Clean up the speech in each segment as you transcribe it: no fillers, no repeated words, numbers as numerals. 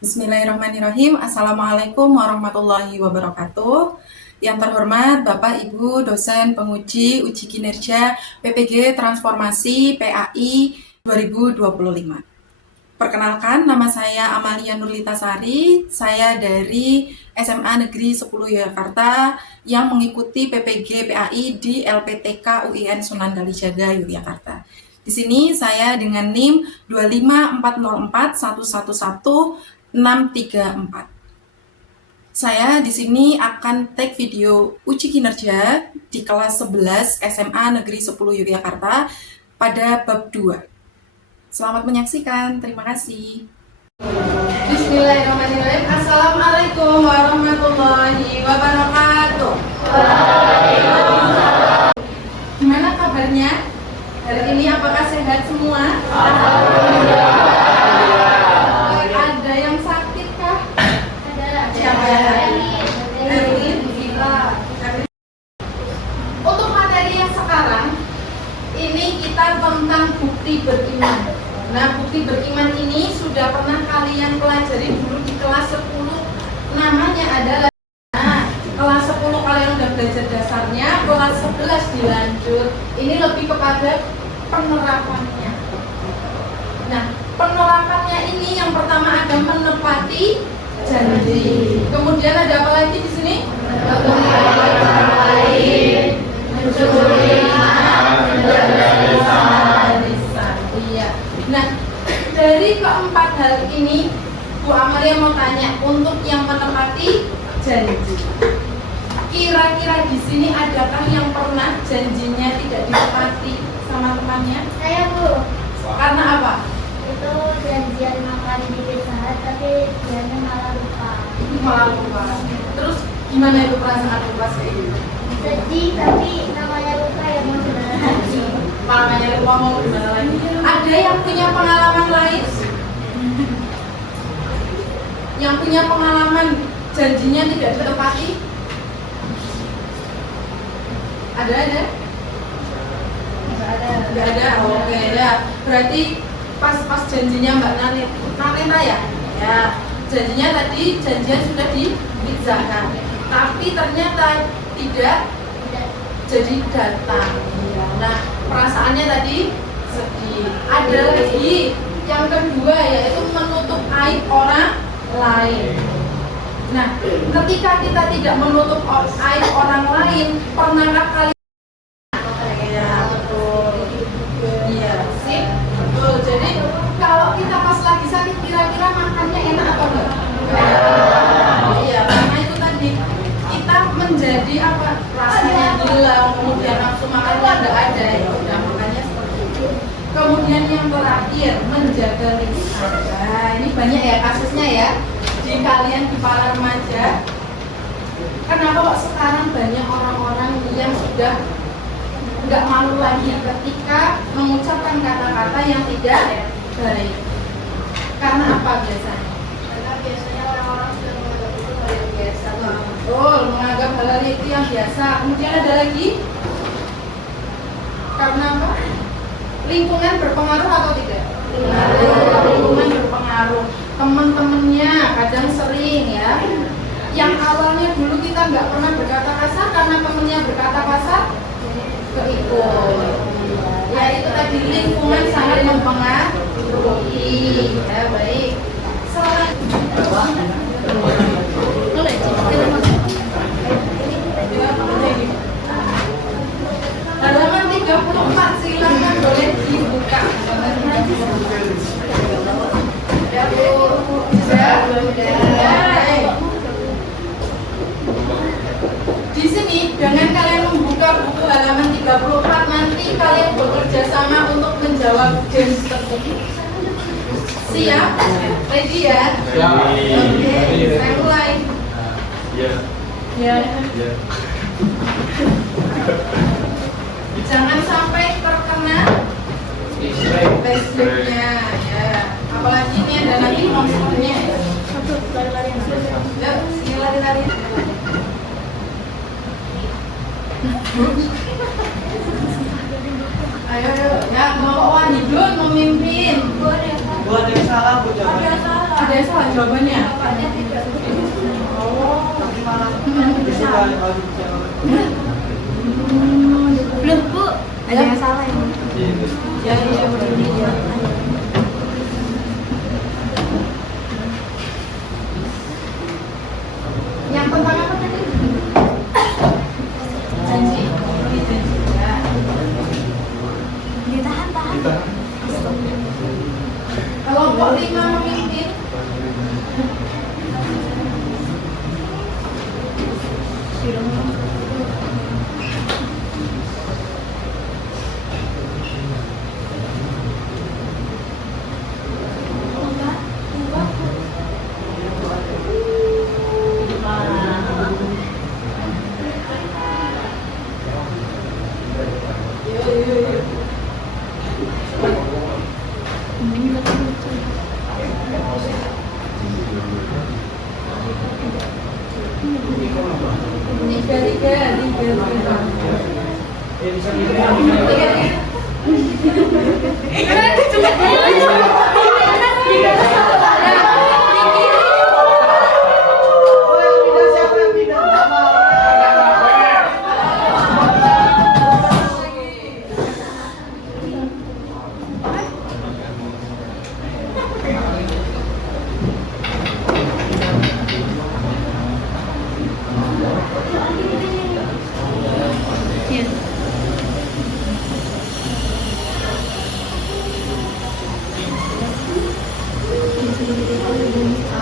Bismillahirrahmanirrahim. Assalamualaikum warahmatullahi wabarakatuh. Yang terhormat Bapak Ibu dosen penguji uji kinerja PPG Transformasi PAI 2025. Perkenalkan, nama saya Amalia Nurlitasari. Saya dari SMA Negeri 10 Yogyakarta yang mengikuti PPG PAI di LPTK UIN Sunan Kalijaga Yogyakarta. Di sini saya dengan NIM 25404111634. Saya di sini akan take video uji kinerja di kelas 11 SMA Negeri 10 Yogyakarta pada bab 2. Selamat menyaksikan, terima kasih. Bismillahirrahmanirrahim. Assalamualaikum warahmatullahi wabarakatuh. Gimana kabarnya? Hari ini apakah sehat semua? Ada yang sakit kah? Ada. Siapa yang hari ini? Untuk materi yang sekarang, ini kita tentang bukti beriman. Nah, bukti beriman ini sudah pernah kalian pelajari dulu di kelas 10. Namanya adalah kelas 10 kalian udah belajar dasarnya, kelas 11 dilanjut. Ini lebih kepada penerapannya. Nah, penerapannya ini yang pertama ada menepati janji. Kemudian ada apa lagi di sini? Iya. Nah, dari keempat hal ini, Bu Amalia mau tanya untuk yang menepati janji. Kira-kira di sini adakah yang pernah janjinya tidak ditepati sama temannya? Saya Bu. Karena apa? Itu janjian makan di Pizza Hut tapi dianya malah lupa. Malah lupa. Terus gimana itu perasaan lupa sih? Sedih tapi namanya lupa ya mau gimana lagi. Makanya lupa mau gimana lagi? Ada yang punya pengalaman lain? Yang punya pengalaman janjinya tidak ditepati? Ada? Nggak ada. Oke, ya. Berarti pas janjinya Mbak Naneta ya? Ya. Janjinya tadi janjian sudah dipizzakan, tapi ternyata tidak jadi datang. Nah, perasaannya tadi sedih. Ada lagi yang kedua yaitu menutup aib orang lain. Nah, ketika kita tidak menutup aib orang lain, pernahkah kalian? Ya, betul. Iya, sih, betul. Jadi kalau kita pas lagi sakit, kira-kira makannya enak atau enggak? Iya, karena itu tadi kita menjadi apa? Rasanya hilang, kemudian nafsu makan itu nggak ada ya. Udah makannya seperti itu. Kemudian yang terakhir menjaga lisan. Nah, ini banyak ya kasusnya ya. Di kalian di para remaja, kenapa kok sekarang banyak orang-orang yang sudah nggak malu lagi ketika mengucapkan kata-kata yang tidak baik? Karena apa biasanya? Karena biasanya orang-orang sudah menganggap itu hal yang biasa. Betul, menganggap hal itu yang biasa. Kemudian ada lagi, karena apa? Lingkungan berpengaruh atau tidak? Lingkungan berpengaruh. Teman-temannya kadang sering ya. Yang awalnya dulu kita nggak pernah berkata kasar, karena temennya berkata kasar, keikut. Ya itu tadi, lingkungan sangat mempengaruhi. Ya baik. Halaman 34 silakan boleh dibuka. Ya Bu. Di sini dengan kalian membuka buku halaman 34, nanti kalian bekerja sama untuk menjawab games tersebut. Siap? Ready ya? Siap. Oke, saya mulai. Ya. Jangan sampai terkena listriknya ya. Apalagi ini ada nanti monsternya ya. Yuk, sini lari-lari. Ayo, ya mau Wahidun memimpin. Buat yang salah, Bu. Ada salah. ada yang salah jawabannya? Bapaknya tidak Oh, malah Loh Bu, ada yang salah ya? ya, ya. Yang tentang apa tadi? Janji. Janji. Ya. Ditahan. Kelompok 5 memimpin.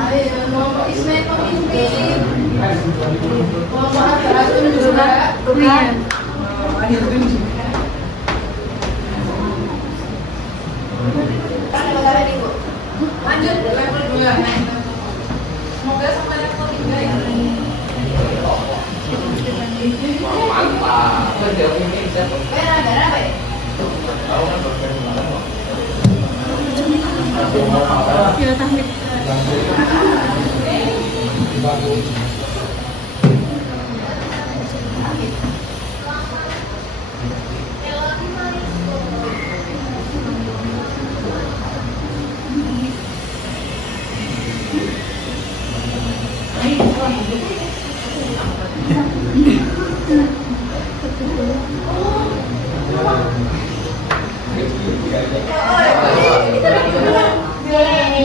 Ayo, kelompok Ismail pemimpin. Kelompok Atun juga. Bukan. Atun juga. Lanjut level 2. Semoga sampai level 3 ya. Mantap. Gara-gara apa ya? Ya tahan.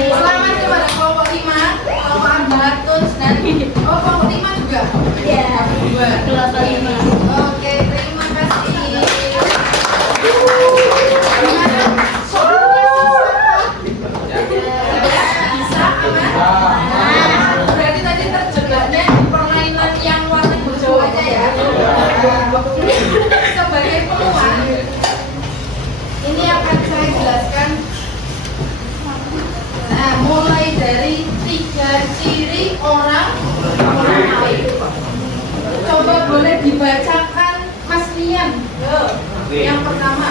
Selamat kepada kelompok 5, kelompok Atun dan kelompok 5 juga. Iya. Dua. Kelompok 5. Oke, terima kasih. Gimana? Bisa, aman? Berarti tadi terjebaknya di permainan yang warna hijau aja ya. Sebagai peluang, ini akan saya jelaskan. Nah, mulai dari 3 ciri orang alim. Coba boleh dibacakan Mas Nian. Yang pertama.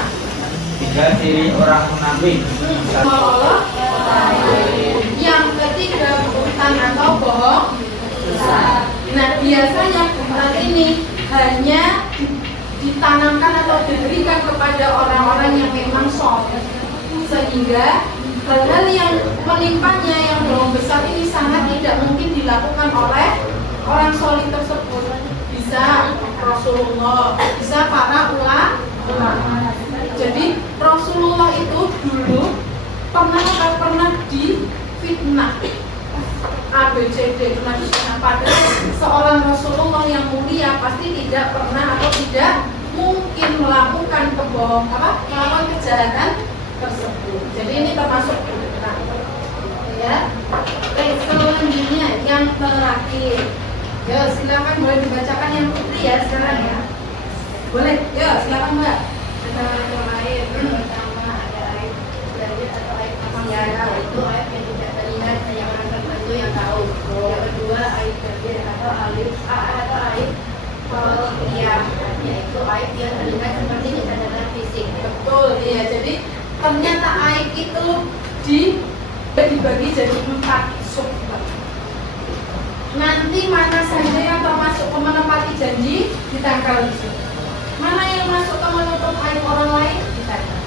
3 ciri orang munafik. Allah. Yang ketiga, bukan atau bohong. Nah, biasanya bukan ini hanya ditanamkan atau diberikan kepada orang-orang yang memang soleh, sehingga hal-hal yang menimpanya yang belum besar ini sangat tidak mungkin dilakukan oleh orang soleh tersebut. Bisa Rasulullah, bisa para ulama. Jadi Rasulullah itu dulu pernah difitnah. ABCD pernah difitnah. Padahal seorang Rasulullah yang mulia pasti tidak pernah atau tidak mungkin melakukan melakukan kejahatan tersebut. Jadi ini termasuk fitnah. Ya. Oke, selanjutnya yang terakhir. Ya, silakan boleh dibacakan yang putri ya sekarang ya. Boleh. Ya, silakan Mbak. Ada yang lain. Pertama ada aib belajar atau aib pengajaran, itu aib yang tidak terlihat hanya orang tertentu yang tahu. Yang kedua aib belajar atau aib dia, yaitu aib yang terlihat seperti kesadaran fisik. Betul, iya. Jadi ternyata aib itu dibagi jadi 4 sub. Nanti mana saja yang termasuk menepati janji ditangkal di sini. Mana yang masuk ke menutup aib orang lain ditangkal.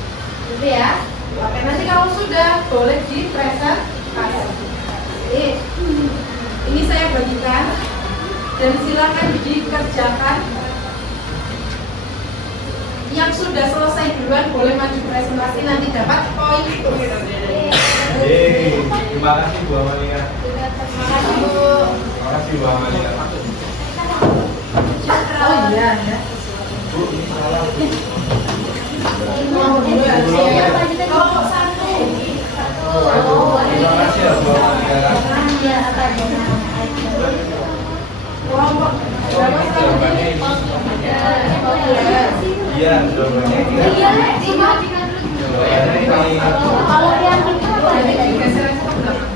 Gitu ya. Oke, nanti kalau sudah boleh dipresentasi. adik-adik, ini saya bagikan dan silakan dikerjakan. Yang sudah selesai duluan boleh maju presentasi, nanti dapat poin. Terima kasih Bu Amalia. Terima kasih Bu. Terima kasih Bu Amalia. Oh iya ya. Bu, ini salah. Oh, satu. Terima kasih ya Bu Amalia. Kelompok berapa selanjutnya? Iya, jawabannya Kalau yang itu apa? Geser ke belakang.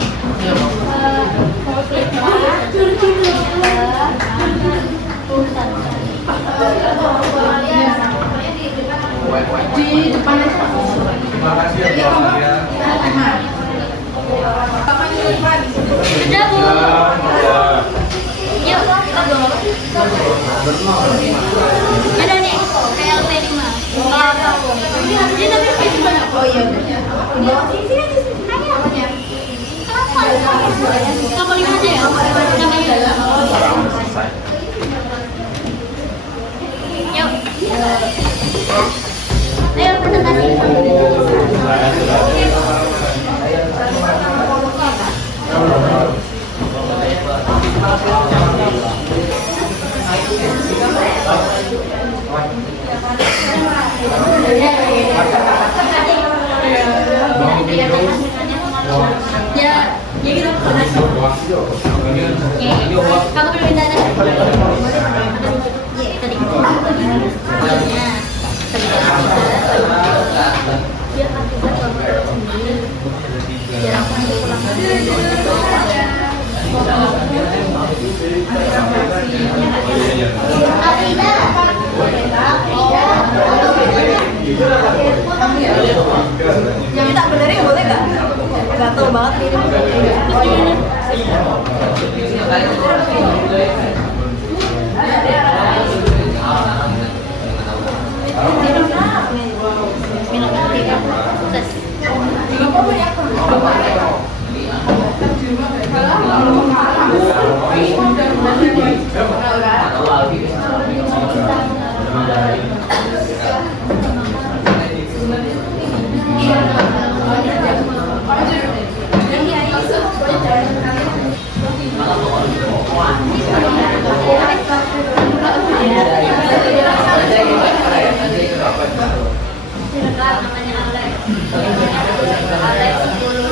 Di depan aja. Terima kasih ya Bu Amalia. Sama di depan. Sudah Bu. Yuk, kita dulu. Ada nih, KLP 5. Ini tapi di mana? Oh iya. Nomor 5 aja ya? Namanya. Yuk. Ayo presentasi. Ya, kita kamu belum minta ada? Tadi. Yang tak benerin boleh nggak? Gatel banget ini. Namanya Alex. Alex 10.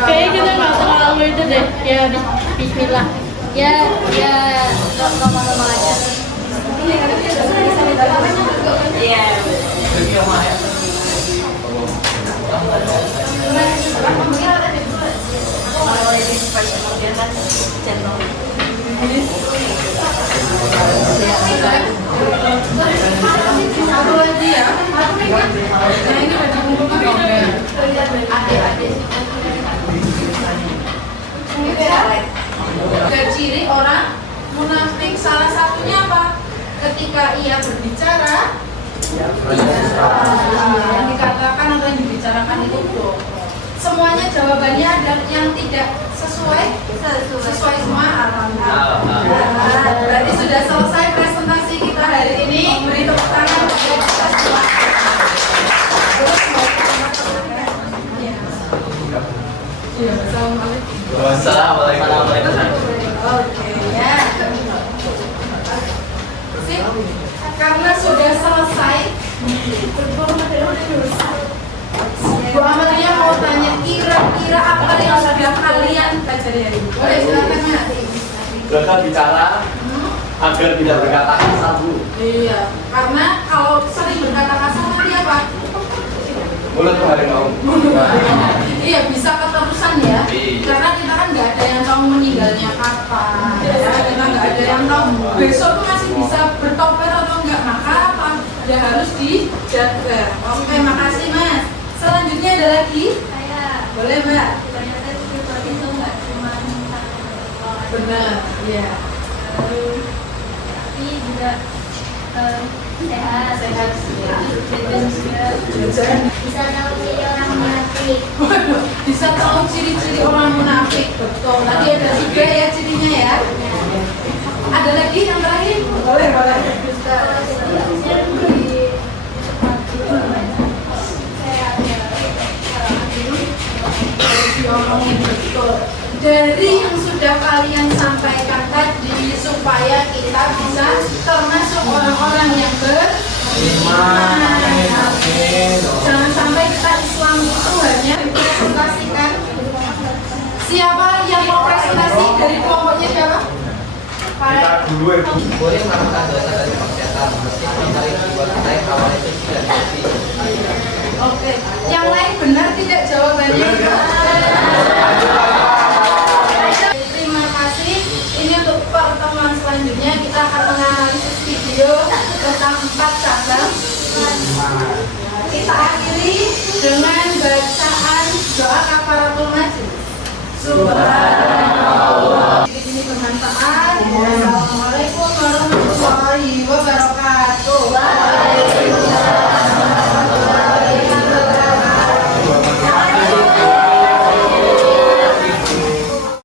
Kayaknya kita nggak terlalu itu deh. Ya Bismillah. Ya ngomong-ngomong aja. Iya. Satu lagi ya. Nah ini baju kumpulkan adik-adik. Tiga ciri orang munafik, salah satunya apa? Ketika ia berbicara, yang dikatakan atau yang dibicarakan itu bohong. Semuanya jawabannya ada yang tidak sesuai semua. Alhamdulillah. Berarti sudah selesai presentasi kita hari ini. Beri tepuk tangan untuk kita semua. Wassalamualaikum. Oke ya. Sip. Karena sudah selesai, Bu Amalia mau tanya kira-kira apa yang sudah kalian pelajari hari ini? Boleh silakan Mas. Belajar bicara agar tidak berkata kasar dulu. Iya, karena kalau sering berkata kasar nanti apa? Mulut tuh hari mau. Iya, bisa keterusan ya. Iya. Karena kita kan nggak ada yang tahu meninggalnya kapan. Ya, kita nggak ada yang tahu besok tuh masih bisa bertobat atau enggak. Maka apa? Ya harus dijaga. Oke, makasih Mas. Selanjutnya ada lagi? Saya Boleh Mbak? ternyata seperti itu nggak cuma tentang Benar, iya. tapi juga sehat Sehat, ya. jajan juga Jajan. bisa tahu jadi orang munafik. Waduh, bisa tahu ciri-ciri orang munafik. Betul. Tadi ada 3 ya cirinya ya. Ada lagi yang terakhir? Boleh, boleh. Diomongin betul. Dari yang sudah kalian sampaikan tadi supaya kita bisa termasuk orang-orang yang beriman. Jangan sampai kita Islam itu hanya dipresentasikan. Siapa yang mau presentasi dari kelompoknya siapa? Kita dulu itu. Boleh melakukan dosa dari maksiatan meskipun hal itu buat kita yang awalnya itu tidak mengerti. Oke, yang lain benar tidak jawabannya? Terima kasih. Ini untuk pertemuan selanjutnya kita akan menganalisis video tentang 4 cabang. Kita akhiri dengan bacaan doa kafaratul majlis. Subhanallah. Ini bermanfaat. Wassalamualaikum warahmatullahi wabarakatuh.